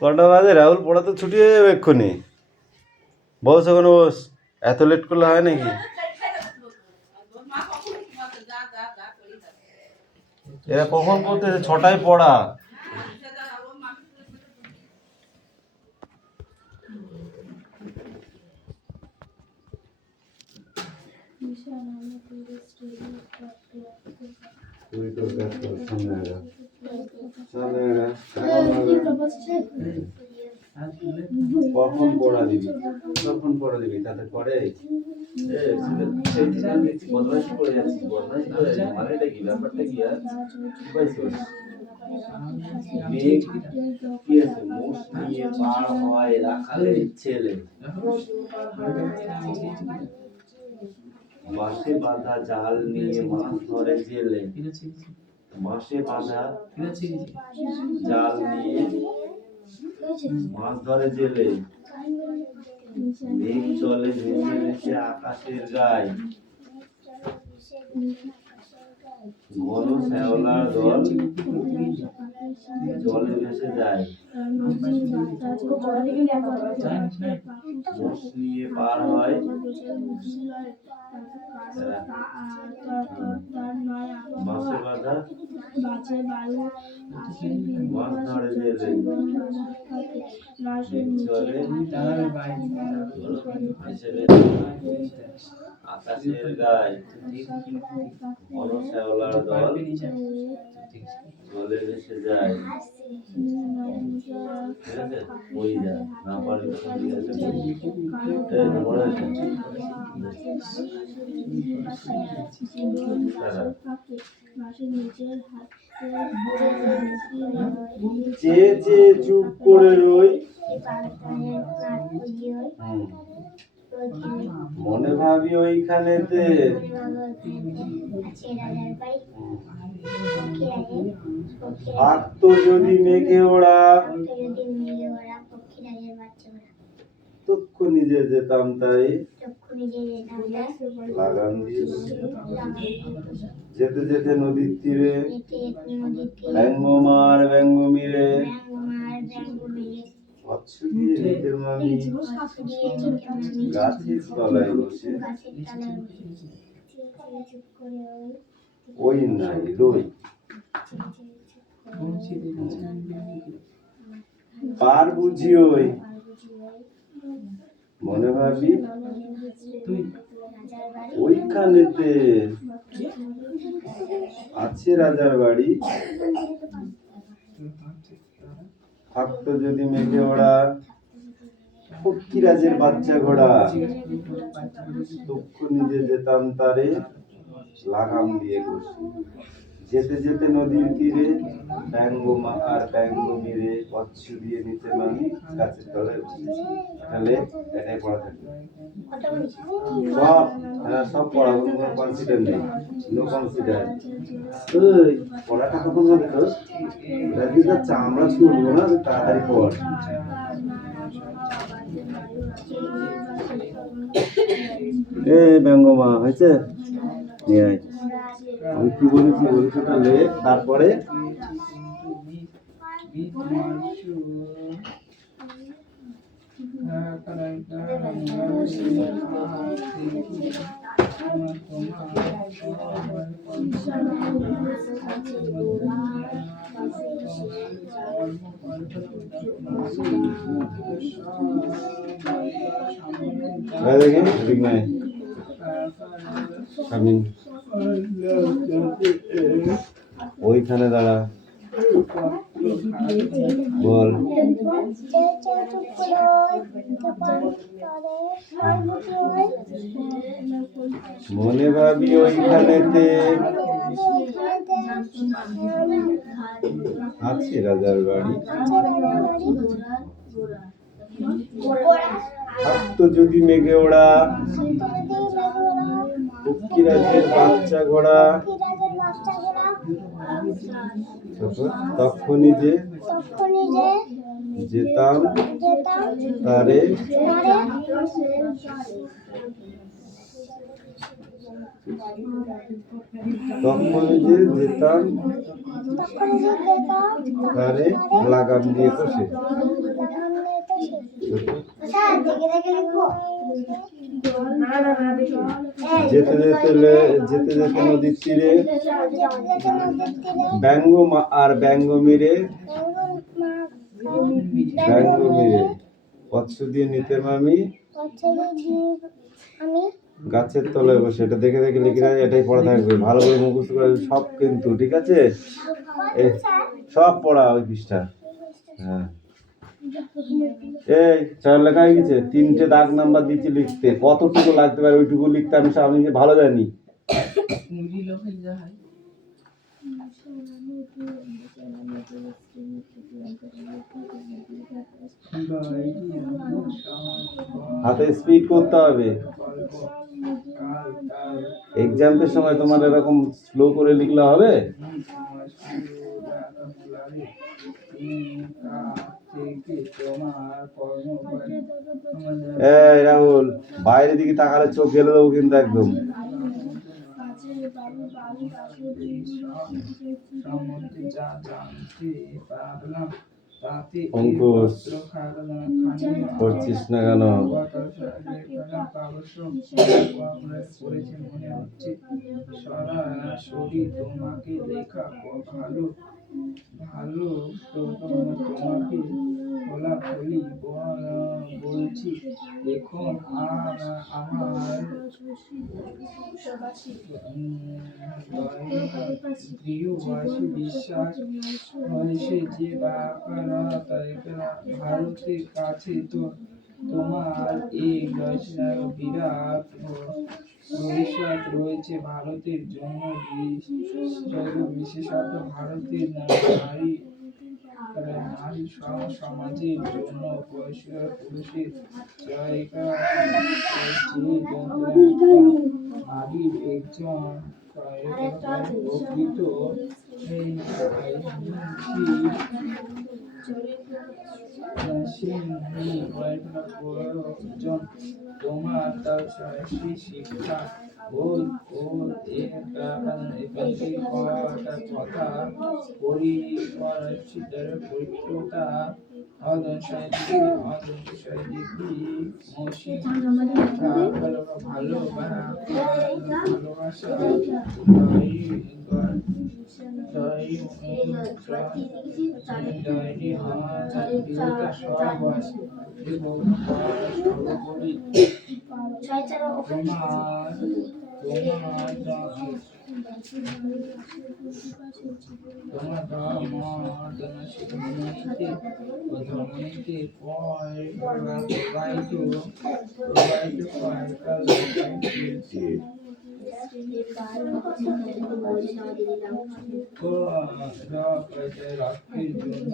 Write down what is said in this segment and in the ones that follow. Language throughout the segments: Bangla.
কটা বাজে? রাহুল পড়া তো ছুটি হয়ে যাবে এক্ষুনি। বস ওখানে বস, এত লেট করলে হয় নাকি? এরা কখন পড়তেছে? 6টায় পড়া। কখন পড়া দিবি? কখন পড়া দিবি? তাতে পড়ে বদমাইশি করে যাচ্ছি, বদমাইশি করে যাচ্ছি, মানেটা কি? ব্যাপারটা কি? আর কি পাইছো? মেঘ কি আছে? মোষ নিয়ে পার হয় রাখালের ছেলে, বাঁশে বাঁধা জাল নিয়ে মাছ ধরে জেলে, বাঁশে বাঁধা জাল নিয়ে মাছ ধরে জেলে, মেঘ চলে ভেসে ভেসে আকাশের গায়ে, ঘন শ্যাওলার দল জলে ভেসে যায়, মোষ নিয়ে পার হয় বাঁশে বাঁধা মাছ ধরে জেলে, চলে আকাশের গায়ে, ঘন শ্যাওলার দল জলে ভেসে যায়। ঠিক আছে, বই যা না পারলে ঠিক আছে, মনে আছে? যে যে চুপ করে রই, মনে ভাবি ওইখানেতে থাকতো যদি মেঘে ওরা, তক্ষুনি যে যেতাম তাই লাগান দিয়ে। যেতে যেতে নদীর তীরে ব্যঙ্গমার ব্যঙ্গমিরে, গাছের তলায় বসে ওই নাই রই, পার বুঝি ওই, মনে ভাবি ওইখানেতে আছে রাজার বাড়ি, থাকতো যদি মেঘে ওরা পক্ষীরাজের বাচ্চা ঘোড়া, তক্ষুনি যে যেতাম তারে লাগাম দিয়ে বসি। যেতে যেতে নদীর তীরে ব্যঙ্গমা আর ব্যঙ্গমিরে, অচ্ছু দিয়ে নিতে নামি গাছের তলায় বসি। তাহলে এটাই পড়া থাকবে সব। হ্যাঁ, সব পড়া, কোনো কনসিডার নেই, নো কনসিডার। ওই পড়াটা কখন হবে তো? রাজিদা চামড়া ছুটবো না, তাড়াতাড়ি পড়। এ ব্যঙ্গমা হয়েছে, আমি কি বলেছি বলেছি তাহলে তারপরে দেখেন ঠিক নাই ওইখানে দাঁড়া, বল। মনে ভাবি ওইখানেতে আছে রাজার বাড়ি, থাকতো যদি মেঘে ওড়া পক্ষীরাজের বাচ্চা ঘোড়া তখনই যে যেতাম তারে তারে লাগাম দিয়ে কষে। যেতে যেতে নদীর তীরে ব্যঙ্গ আর ব্যঙ্গ মেরে পথ দিয়ে নিতাম আমি গাছের তলায় বসে। এটা দেখে দেখে লিখে রাখবে, এটাই পড়া থাকবে, ভালো করে মুখস্থ করে সব কিন্তু, ঠিক আছে? সব পড়া ওই পৃষ্ঠা। হ্যাঁ, এই চার লেখা হয়ে গেছে, 3টে দাগ নাম্বার দিচ্ছি লিখতে, কতটুকু লাগতে পারে ওইটুকু লিখতে আমি ভালো জানি। হাতে স্পিড করতে হবে। এক্সামের সময় তোমার এরকম স্লো করে লিখলে হবে? এই রাহুল, বাইরের দিকে তাকালে চোখ গেলে দেবো কিন্তু একদম। অঙ্কুশ, করছিস না কেন? সরাসরি তোমাকে লেখা ভালো ভালো তোমাকে খোলাখুলি বলছি, এখন আমার প্রিয়বাসী বিশ্বাস হয়েছে যে ভারতের কাছে তো তোমার এই বিরাট ভবিষ্যৎ রয়েছে। ভারতের জন্য বিশেষত ভারতের নারী সমাজের জন্য পুরুষের জায়গা নারীর একজন প্রকৃত তোমার তার শিক্ষা কথা পরিচিতা ভালোবাসা রাখের জন্য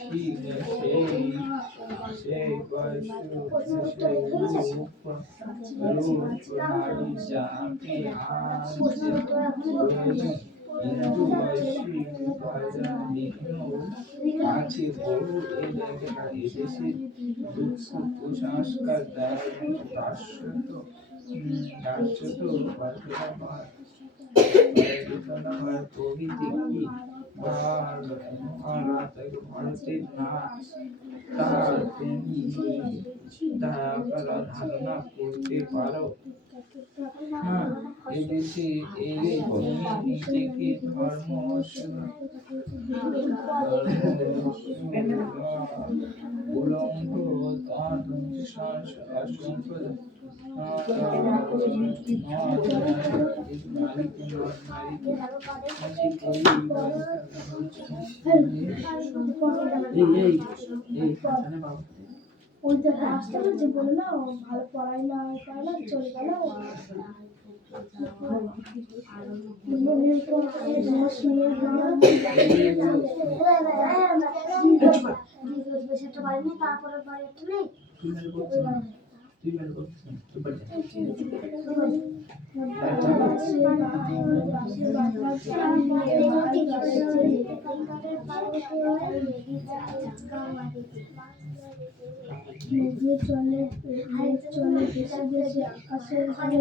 ঠিক সেই নারী যাকে হিন্দু আছে বহু এদেশে কুসংস্কার দাসত্ব প্রভৃতি কি ভারতের না তার ধারণা করতে পারো। এদেশে এলে তুমি নিজেকে ধর্ম উলঙ্গ ওই যে রাস্তাটা যে বললো ভালো পড়াই না চলে গেল তারপরে বাড়ি নেই তুই মেরে করছিস না, তুই মেরে করছিস না, তুই বাড়ি যা। চলে দেশে দেশে আকাশের ঘরে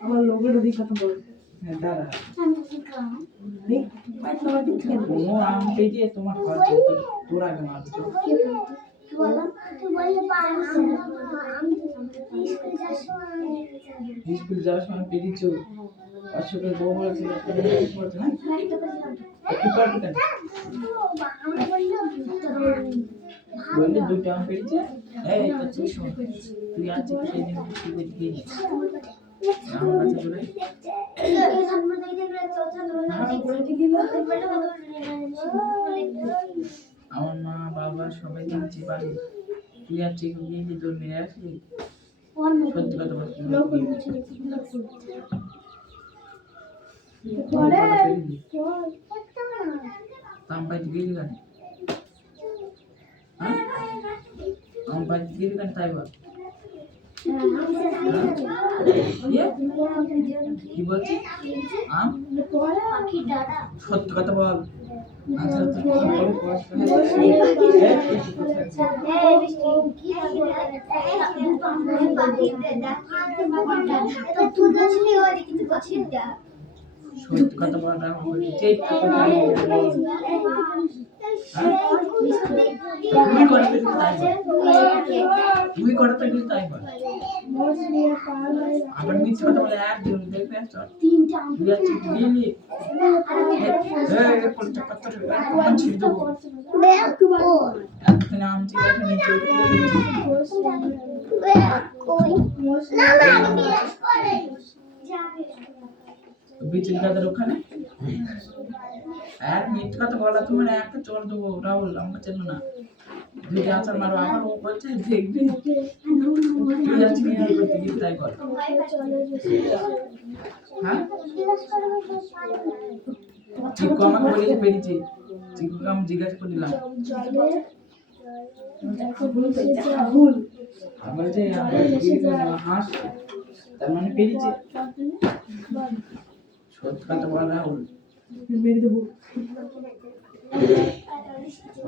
আমার লোকের দিকে কথা বল। হ্যাঁ দাঁড়া ও আম পেয়ে তোমার খরচ তোর আগে মারছো স্কুল যাওয়ার সময় পেয়েছো অশোকের বউ বলেছিল বললে দুটো আম পেয়েছে এই তো তুই শোন তুই আছিস সেই দিন তুই দিয়ে আমার কাছে বলে আমার মা বাবা সবাই জানছি বাড়ি তুই আর ঠিক গিয়ে কি তোর মেয়ে আসলি সত্যি কথা বলছি তাম পাইতে গেলি কেন হ্যাঁ আম পাইতে গেলি কেন তাই বল কি বলছি আম সত্যি কথা বল সত্যি কথা বল তুমি করে পেয়েছিস তাই বল আবার মিথ্যে কথা বলে একজন দেখবে তুই আছিস গেলি আম ঠিক আছে নিচে বিচিল দাদার ওখানে এক মিথ্যে কথা বলা তোমার একটা চোর দেবো রাহুল আমাকে চেনো না যদি আচার মারো আমার ও বলছে দেখবি তুই আজকে বিয়ে করতে গিয়ে তাই বল হ্যাঁ চিকু আমাকে বলেছে বেরিয়েছে চিকুকে আমি জিজ্ঞাসা করলাম বলছে হাঁস তার মানে বেরিয়েছে সত্যি কথা বল রাহুল মেরে দেবো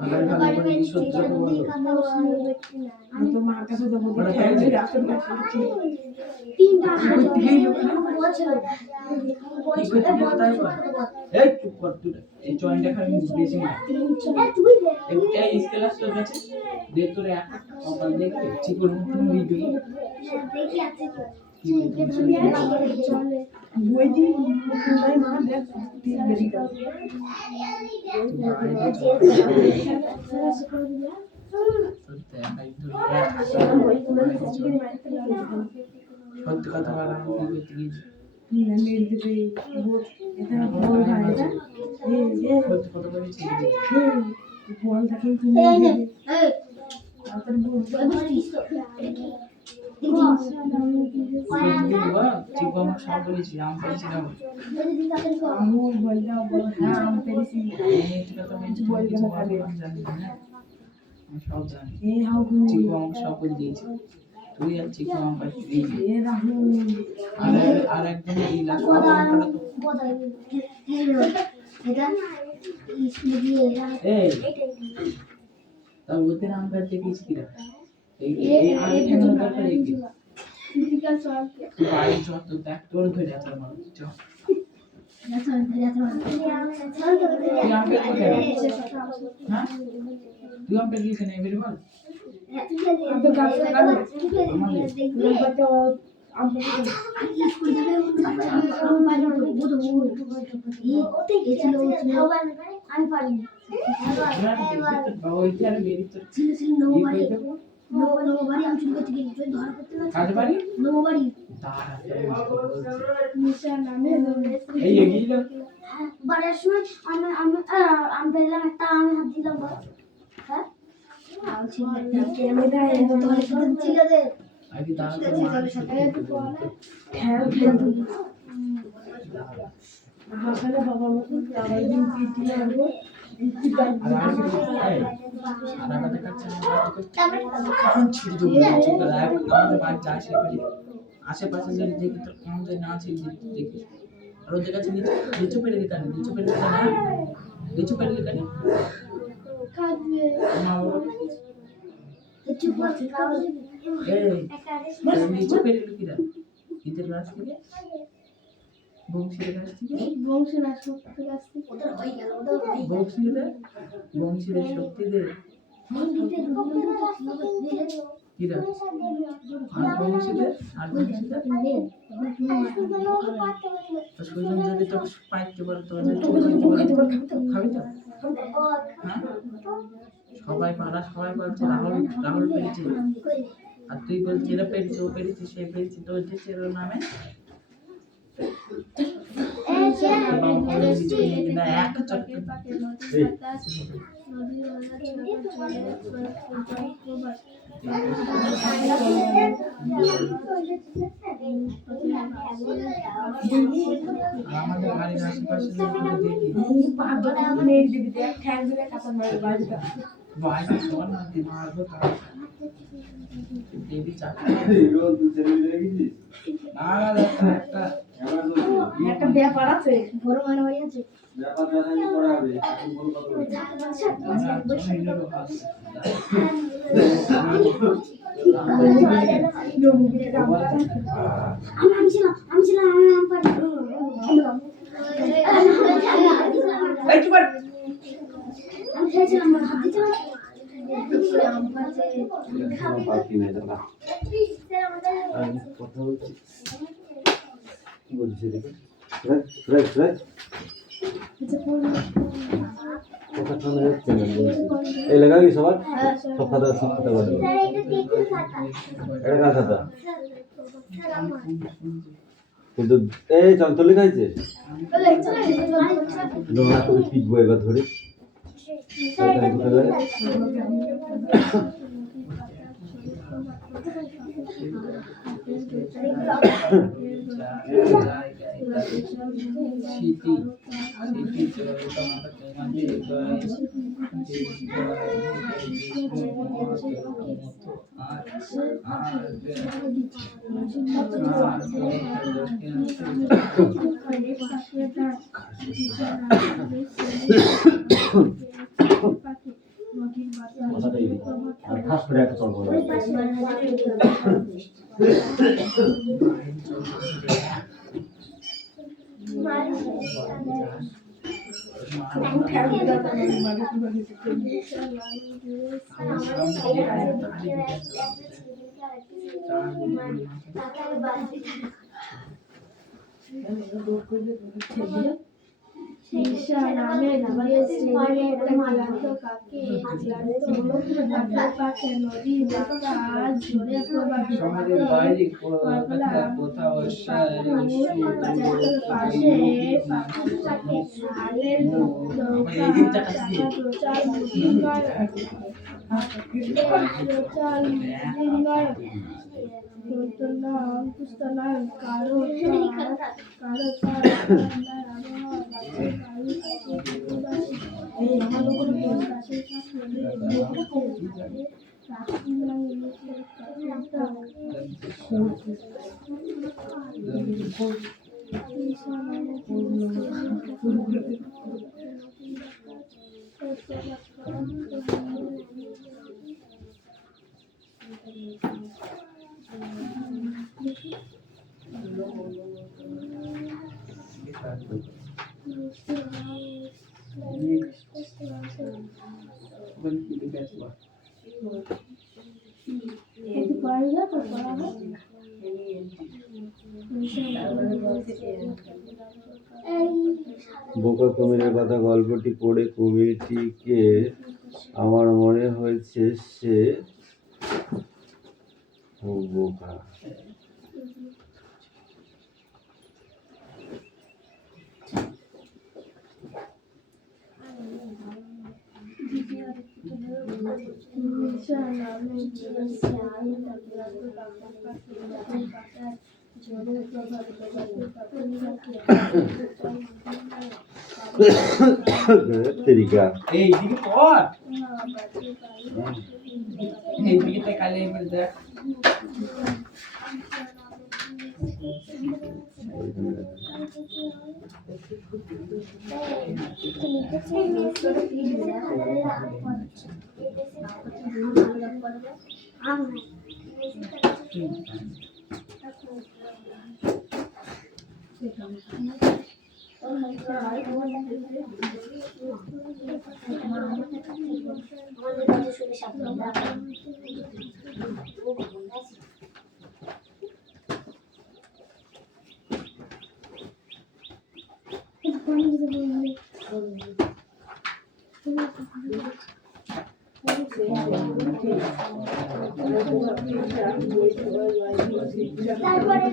ভালো ভালো করে কি সত্যি কথা বলো আমি তো মার কাছে যাবো ওরা হ্যাঁ খাইছে? রাতের কাছে কি করতে গেলে তাই বল এই চুপ কর তুই এই জয়েন্টটা খালি বেশি না এই স্কেলাস তোর কাছে দে তোর এক সকাল দেখে চিকন মতন ভিডিও বই দি নাই মা দেখ তিন বেরি দাও সত্যি কথা বল আমি কি করতে গেছি মেরে দেবে এটা বল হয় এটা এ সত্যি কথা বলেছি বলটা কিন্তু মেরে দেবে তাড়াতাড়ি বল চিকু আমাকে সব বলেছি আমি বলেছি না আমুল বলটা বল হ্যাঁ আমি পেরেছি ঠিক কথা বলছি বল কিছু বলবি আমি জানি না আমি সব জানি এ হাউ চিকু আমাকে সব বলে দিয়েছে তুই আর চিকু আমাকে দিয়েছি এ রাহুল আর একদম এই লাস্ট কথাটা তো এই তা ওদের আম গাছ দেখিস কিরা এই আগে কেন দরকার এই তুই বাইরে যত দেখ তোর ধরে আছে আমার চ তুই আম পেট কোথায় হ্যাঁ তুই আম পেট লিখে নেই বের বল তো গাছ লাগানো তো আমি পারিনি ওইখানে বেরিয়ে কাজ বাড়ি দাঁড়া এই এগিয়ে যাও বাড়ার সময় আমি পেলাম একটা আমি হাত দিলাম হ্যাঁ ঠিক আছে আগে দাঁড়া খেয়াল খেয়াল হাসালে বাবার মতন তারপরে দিন পিটি আনবো আমাদের বাড়ি যায় আশেপাশে যদি দেখি তোর কেমন যদি না আছে দেখি আর ওদের কাছে লিচু পেরে দিতে লিচু পেরে দিতে না লিচু পেরে দিতে না লিচু পেরে লুকিরা ঈদের গাছ থেকে বংশীর গাছ থেকে বংশীদের শক্তি দে কিরা আর বংশীদের সুজন যদি তো পাইতে পারে তো খাবি তো হ্যাঁ সবাই বলছে রাহুল পেয়েছে আর তুই বলছিস এরা পেরেছে ও পেরেছে সে পেরেছে তো হচ্ছে এর নামে এক চটকে আমাদের বাড়ির আশেপাশে দেখি মেরে দিবি দেখ ঠ্যাং দিলে কাঁচা মারে বাড়িটা বাইরে শোন না দি মারবো তো দেবী চাকরি রোজ দু ছেলে দেখেছিস না একটা একটা ব্যাপার আছে বড় মানে বাড়ি আছে ব্যাপার জানাই পড়াবে এখন বল কত আমি ছিলাম আমি আম পারি আমি খেয়েছিলাম হাত দিচ্ছিলাম পাখি নেই দাদা আমি কথা বলছি কি বলছিস দেখে কথা শোনা যাচ্ছে না এই লাগাবি সবার সব খাতা বলে এটা কার খাতা কিন্তু এই চঞ্চলি খাইছে নোংরা করে পিটবো এবার ধরে আর ঠাস করে একটা চল করো। ঈশা নামে দূরে ছেলে একটা ক্লান্ত কাকে ক্লান্ত কাকের পাশে নদী বাতাস ঝরে প্রবাহিত সমাজের বাইরে কোথাও পাখির পাশে পাখির পাখি আলের নৌকা চাকা প্রচার মুদির প্রচার মুদির পুস্তনায় কারো কারো বোকা কুমিরের কথা গল্পটি পড়ে কুমিরটিকে আমার মনে হয়েছে সে খুব বোকা। তেরিকা এইদিকে পর এইদিকে তাকালে এবার দেখ তারপরে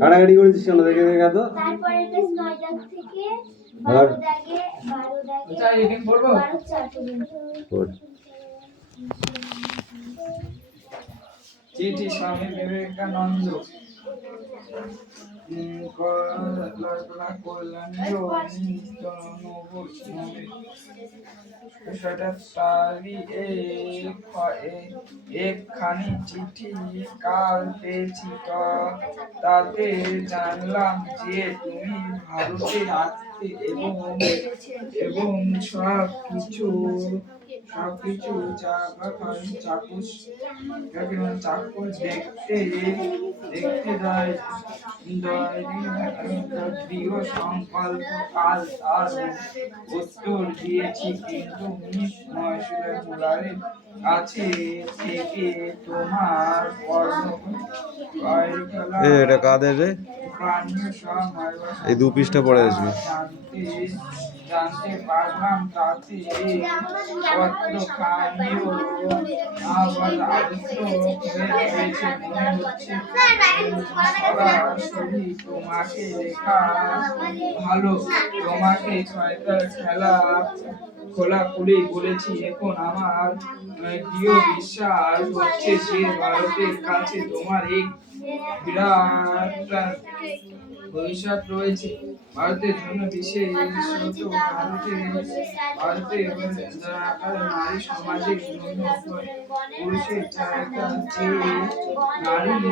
কাটাকাটি করেছিস কেন? দেখে দেখা তো। তারপরে 9 দাগ থেকে 12 দাগে 12 4 পর্যন্ত। চিঠি স্বামী বিবেকানন্দ একখানি চিঠি কাল পেয়েছি, তাতে জানলাম যে তুমি ভারতে আসতে এবং সবকিছু চাক্ষুষ দেখতে দৃঢ় সংকল্প কাল তার উত্তর দিয়েছি, কিন্তু মিস ময়ূরের কাছে থেকে তোমার এটা কাদের রে? এই 2 পৃষ্ঠা পড়ে আসবে। জানতে পারলাম তাতে পত্রখানিও আবার আদর্শ হয়ে রয়েছে। মনে হচ্ছে সরাসরি তোমাকে লেখা ভালো। তোমাকে শয়তান খোলাখুলি বলেছি। এখন আমার দৃঢ় বিশ্বাস হচ্ছে যে ভারতের কাছে তোমার এক বিরাট ভবিষ্যৎ রয়েছে। ভারতের জন্য বিশেষ ভারতে নারী সমাজের জন্য পুরুষের জায়গা যে নারীর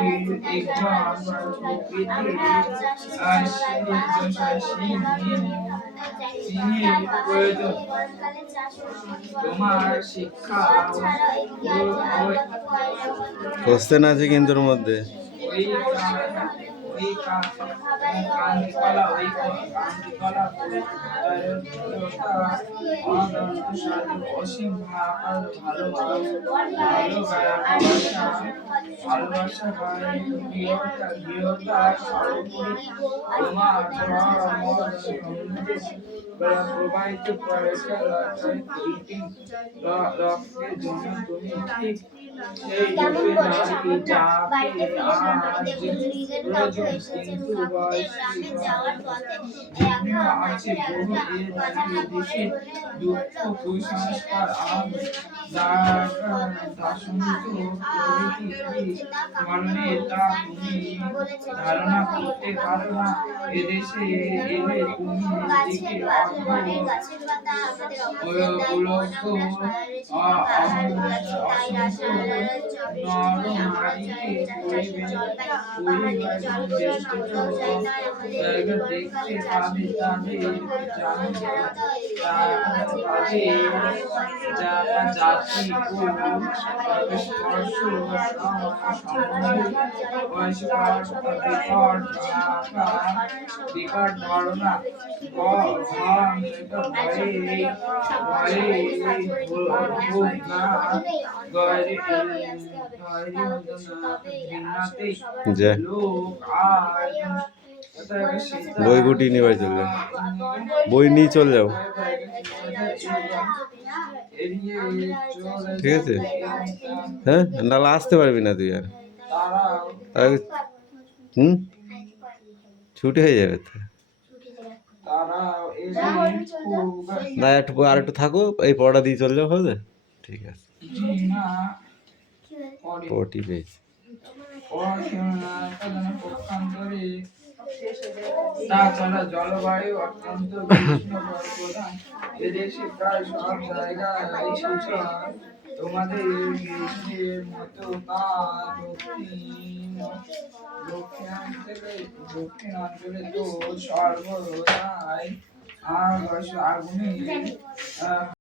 একজন সিংহের প্রয়োজন তোমার শিক্ষা কোশ্চেন আছে কিন্তু ওর মধ্যে। অসীম ভালোবাসা প্রবাহিত রক্তের জন্য তুমি ঠিক সেই রূপে নারী যাকে আজ প্রয়োজন কিন্তু বয়সী আছে বহু দেশে দুঃখ কুসংস্কার আর দাসত্ব প্রভৃতি কারণে তা তুমি ধারণা করতে পারো না। এদেশে এলে তুমি দিকে দেখতে পাবে তাদের জাতি বিকট ধারণা বই গুটি নিয়ে বাড়ি চলে যাও, বই নিয়ে চলে যাও, ঠিক আছে? হ্যাঁ, নাহলে আসতে পারবি না তুই আর। ছুটি হয়ে যাবে তো। না আর একটু থাকো, এই পড়াটা দিয়ে চলে যাও, হবে? ঠিক আছে। পটি পেয়েছি। তাছাড়া জলবায়ু অত্যন্ত প্রধান। এদেশে প্রায় সব জায়গায় সূচক তোমাদের দেশের মতো বা দক্ষিণাঞ্চলে তো সর্বদাই আগুনে